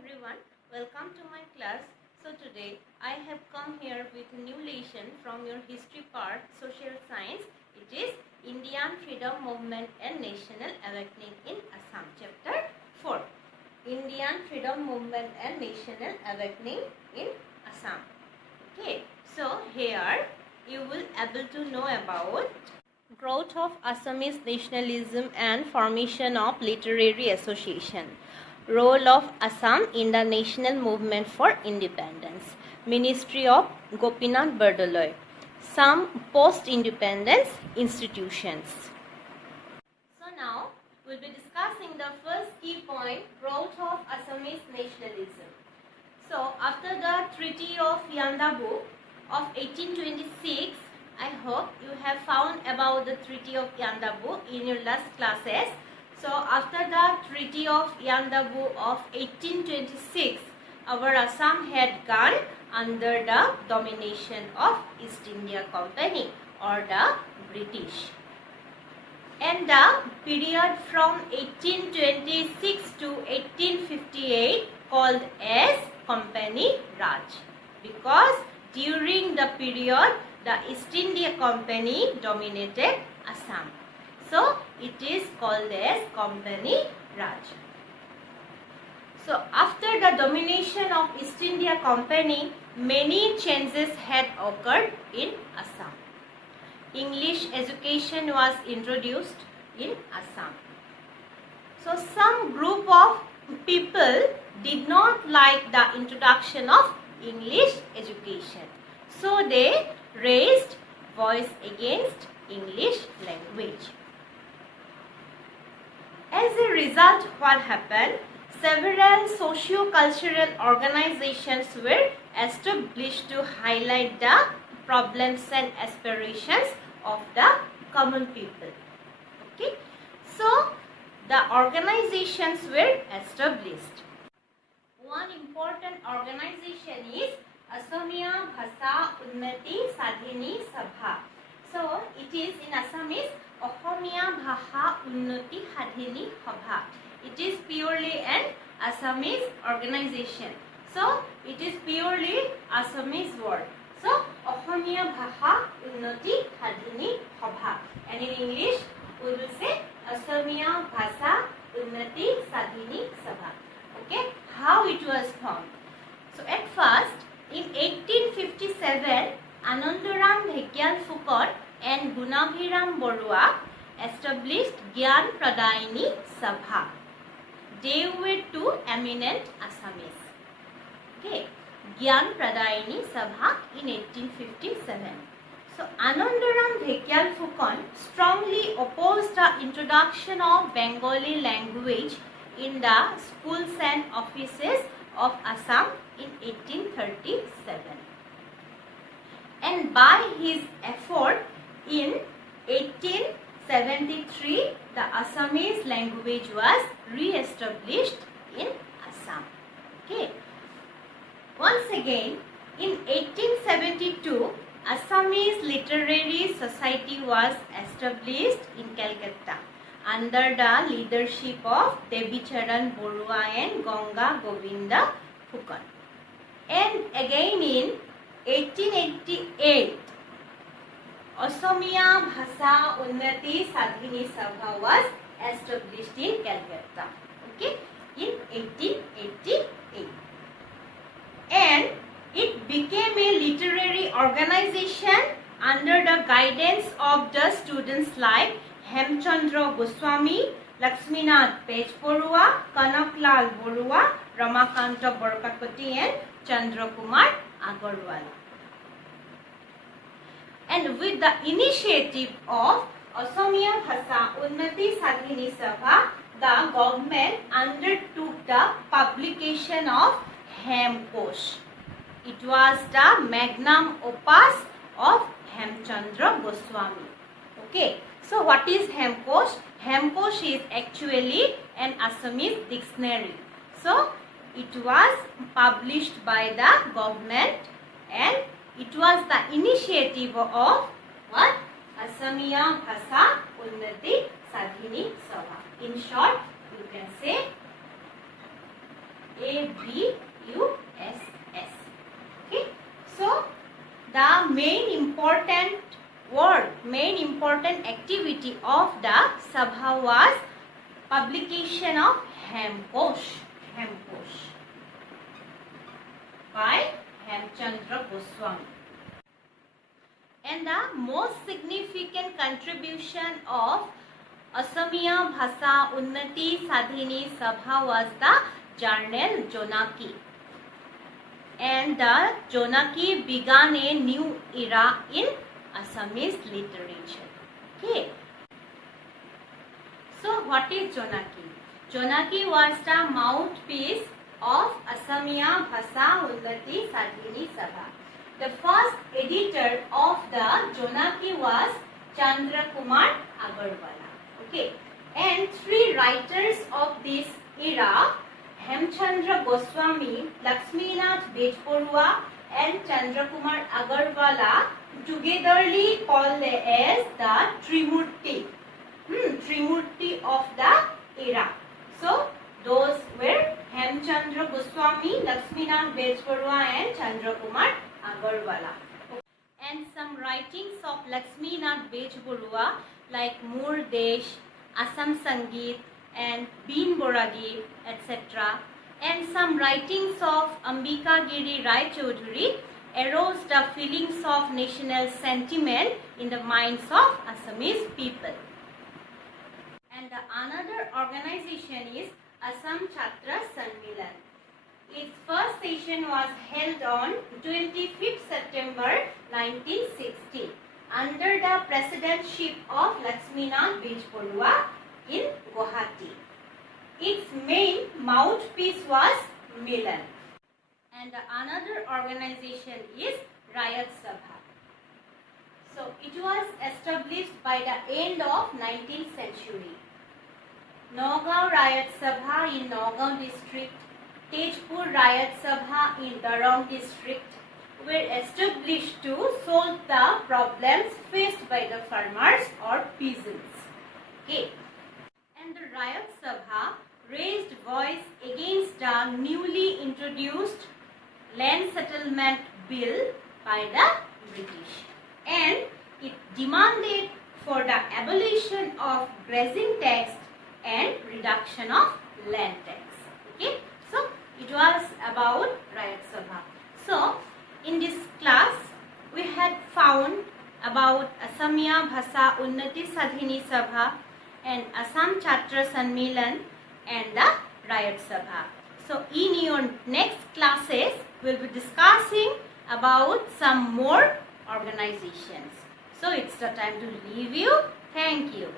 everyone, welcome to my class. So today I have come here with a new lesson from your history part, social science. It is Indian Freedom Movement and National Awakening in Assam, chapter 4. Indian Freedom Movement and National Awakening in Assam. Okay, so here you will able to know about growth of Assamese nationalism and formation of literary association. Role of Assam in the national movement for independence. Ministry of Gopinath Bardaloy. Some post-independence institutions. So now we will be discussing the first key point, growth of Assamese nationalism. So after the Treaty of Yandabu of 1826, I hope you have found about the Treaty of Yandabu in your last classes. So after the Treaty of Yandabu of 1826, our Assam had gone under the domination of East India Company or the British. And the period from 1826 to 1858 called as Company Raj, because during the period the East India Company dominated Assam. So it is called as Company Raj. So after the domination of East India Company, many changes had occurred in Assam. English education was introduced in Assam. So some group of people did not like the introduction of English education. So they raised voice against English language. As a result, what happened? Several socio-cultural organizations were established to highlight the problems and aspirations of the common people. Okay, so the organizations were established. One important organization is Asamiya Bhasa Unnati Sadhini Sabha. So it is in Assamese Asamiya Bhasa Unnati Sadhini Sabha. It is purely an Assamese organization. So it is purely Assamese word. So Asamiya Bhasa Unnati Sadhini Sabha. And in English we will say Asamiya Bhasa Unnati Sadhini Sabha. Okay, how it was formed? So at first, in 1857, Anandaram Dhekial Phukot and Gunabhiram Borua established Gyan Pradayini Sabha. They were two eminent Assamese. Okay, Gyan Pradayini Sabha in 1857. So Anandaram Dhekial Phukot strongly opposed the introduction of Bengali language in the schools and offices of Assam in 1837. And by his effort in 1873, the Assamese language was re-established in Assam. Okay. Once again, in 1872, Assamese Literary Society was established in Calcutta under the leadership of Devi Charan Borua and Ganga Govinda Phukot. And again in 1888, Asamiya Bhasa Unnati Sadhini Sabha was established in Calcutta. Okay, in 1888. And it became a literary organization under the guidance of the students like Hemchandra Goswami, Lakshminath Pejborua, Kanaklal Borua, Ramakanta Borkakoti and Chandrakumar Agarwal. And with the initiative of Asamiya Bhasa Unnati Sadhini Sabha, the government undertook the publication of Hemkosh. It was the magnum opus of Hemchandra Goswami. Okay, so what is Hemkosh? Hemkosh is actually an Assamese dictionary. So it was published by the government and it was the initiative of what? Asamiya Bhasa Unnati Sadhini Sabha. In short, you can say ABUSS. Okay, so the main important activity of the Sabha was publication of Hemkosh by Hemchandra Goswami. And the most significant contribution of Asamiya Bhasha Unnati Sadhini Sabha was the journal Jonaki. And the Jonaki began a new era in Assamese literature. Okay. So what is Jonaki? Jonaki was the mouthpiece of Asamiya Bhasha Unnati Sadhini Sabha. The first editor of the Jonaki was Chandra Kumar Agarwala. Okay. And three writers of this era, Hemchandra Goswami, Lakshminath Bejbarua and Chandra Kumar Agarwala, togetherly called as the Trimurti. Trimurti of the era. So those were Hemchandra Goswami, Lakshminath Bejbarua and Chandra Kumar Agarwala. And some writings of Lakshminath Bejbarua like Murdesh, Assam Sangeet and Been Boragi, etc. and some writings of Ambika Giri Rai Chaudhuri aroused the feelings of national sentiment in the minds of Assamese people. And the another organization is Assam Chhatra Sammelan. Its first session was held on 25th September 1960 under the presidency of Lakshminath Bejbarua in Guwahati. Its main mouthpiece was Milan. And another organization is Rayat Sabha. So it was established by the end of 19th century. Nagaon Rayat Sabha in Nagaon district, Tejpur Rayat Sabha in Darrang district were established to solve the problems faced by the farmers or peasants. Okay. And the Rayat Sabha raised voice against the newly introduced land settlement bill by the British, and it demanded for the abolition of grazing tax and reduction of land tax. Okay, so it was about Rayat Sabha. So in this class we had found about Asamiya Bhasha Unnati Sadhini Sabha and Assam Chhatra Sammelan and the Rayat Sabha. So in your next classes we will be discussing about some more organizations. So it's the time to leave you. Thank you.